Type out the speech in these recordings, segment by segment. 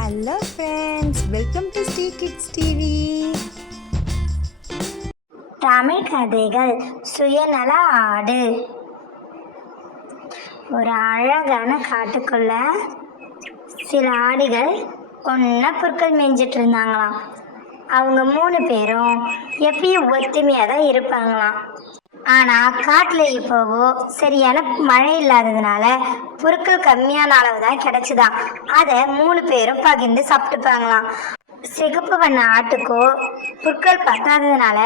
Hello friends, welcome to Sri kids TV. Tamil கதைகள். சுயநல ஆடு. ஒரு அழகான காட்டுக்குள்ள சில ஆடுகள் ஒன்றா புற்கள் மேய்ஞ்சிட்டு இருந்தாங்களாம். அவங்க 3 பேரும் எப்பயும் ஒத்துமையாக தான் இருப்பாங்களாம். ஆனால் காட்டில் இப்போவோ சரியான மழை இல்லாததுனால புற்கள் கம்மியான அளவு தான் கிடைச்சிதான். அதை 3 பேரும் பகிர்ந்து சாப்பிட்டுப்பாங்களாம். சிகப்பு வண்ண ஆட்டுக்கோ புற்கள் பத்தாததுனால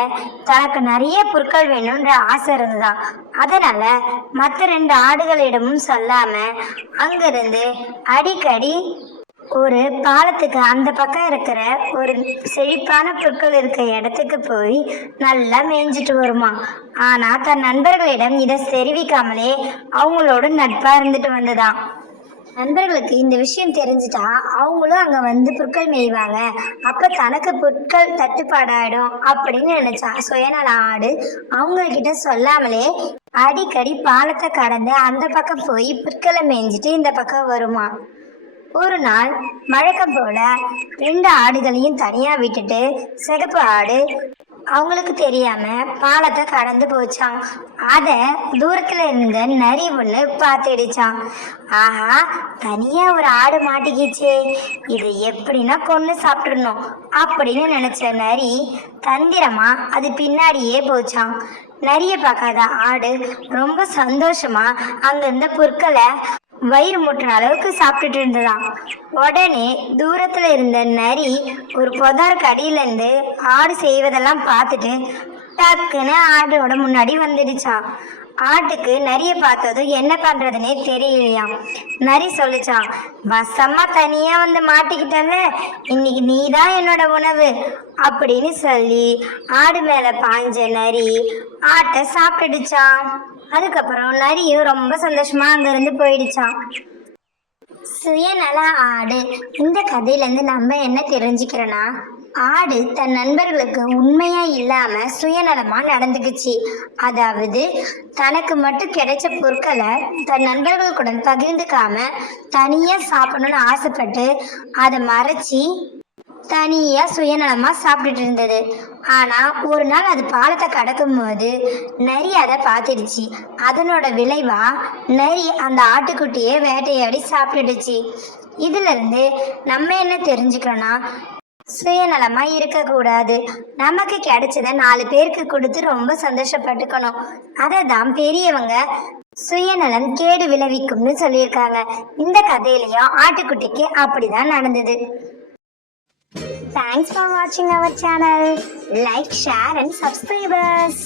தனக்கு நிறைய புற்கள் வேணும்ன்ற ஆசை இருந்துதான். அதனால மற்ற 2 ஆடுகளிடமும் சொல்லாம அங்கிருந்து அடிக்கடி ஒரு பாலத்துக்கு அந்த பக்கம் இருக்கிற ஒரு செழிப்பான புற்கள் இருக்க இடத்துக்கு போய் நல்லா மேய்ஞ்சிட்டு வருமா. ஆனா தன் நண்பர்களிடம் இதை தெரிவிக்காமலே அவங்களோட நட்பா இருந்துட்டு வந்ததாம். நண்பர்களுக்கு இந்த விஷயம் தெரிஞ்சுட்டா அவங்களும் அங்க வந்து புற்கள் மேய்வாங்க, அப்ப தனக்கு புற்கள் தட்டுப்பாடாயிடும் அப்படின்னு நினைச்சா சுயநல ஆடு அவங்கக்கிட்ட சொல்லாமலே அடிக்கடி பாலத்தை கடந்து அந்த பக்கம் போய் புற்களை மேய்ஞ்சிட்டு இந்த பக்கம் வருமா. ஒரு நாள் வழக்கம் போல 2 ஆடுகளையும் தனியா விட்டுட்டு சிகப்பு ஆடு அவங்களுக்கு தெரியாம பாலத்தை கடந்து போச்சான். அத தூரத்துல இருந்த நரி ஒண்ணு பார்த்துடுச்சான். ஆஹா, தனியா ஒரு ஆடு மாட்டிக்கிச்சே, இது எப்படின்னா கொன்னு சாப்பிட்டுடணும் அப்படின்னு நினைச்ச நரி தந்திரமா அது பின்னாடியே போச்சான். நரிய பார்க்காத ஆடு ரொம்ப சந்தோஷமா அங்கிருந்த புற்களை வயிறு முட்டுற அளவுக்கு சாப்பிட்டுட்டு இருந்ததாம். உடனே தூரத்துல இருந்த நரி ஒரு புதாருக்கு அடியிலேருந்து ஆடு செய்வதெல்லாம் பார்த்துட்டு டக்குன்னு ஆடோட முன்னாடி வந்துடுச்சான். ஆட்டுக்கு நரிய பார்த்ததும் என்ன பண்றதுன்னே தெரியலையாம். நரி சொல்லிச்சான், வசமா தனியா வந்து மாட்டிக்கிட்டல, இன்னைக்கு நீதான் என்னோட உணவு அப்படின்னு சொல்லி ஆடு மேல பாய்ஞ்ச நரி ஆட்டை சாப்பிட்டுடுச்சான். அதுக்கப்புறம் நரியும் ரொம்ப சந்தோஷமா அங்கிருந்து போயிடுச்சான். சுயநல ஆடு. இந்த கதையிலேருந்து நம்ம என்ன தெரிஞ்சுக்கிறோன்னா, ஆடு தன் நண்பர்களுக்கு உண்மையா இல்லாம சுயநலமா நடந்துக்குச்சு. அதாவது தனக்கு மட்டும் கிடைச்ச பொருட்களை தன் நண்பர்களுடன் பகிர்ந்துக்காம தனியா சாப்பிடணும்னு ஆசைப்பட்டு அதை மறைச்சி தனியா சுயநலமா சாப்பிட்டுட்டு இருந்தது. ஆனா ஒரு நாள் அது பாலத்தை கடக்கும் போது நரி அதை பார்த்துடுச்சு. அதனோட விளைவா நரி அந்த ஆட்டுக்குட்டியை வேட்டையாடி சாப்பிட்டுடுச்சு. இதுல இருந்து நம்ம என்ன தெரிஞ்சுக்கிறோம்னா, சுயநலமா இருக்கக்கூடாது. நமக்கு கிடைச்சத 4 பேருக்கு கொடுத்து ரொம்ப சந்தோஷப்பட்டுக்கணும். அதை தான் பெரியவங்க சுயநலம் கேடு விளைவிக்கும்னு சொல்லியிருக்காங்க. இந்த கதையிலையும் ஆட்டுக்குட்டிக்கு அப்படிதான் நடந்தது. Thanks for watching our channel. Like, share and subscribe us.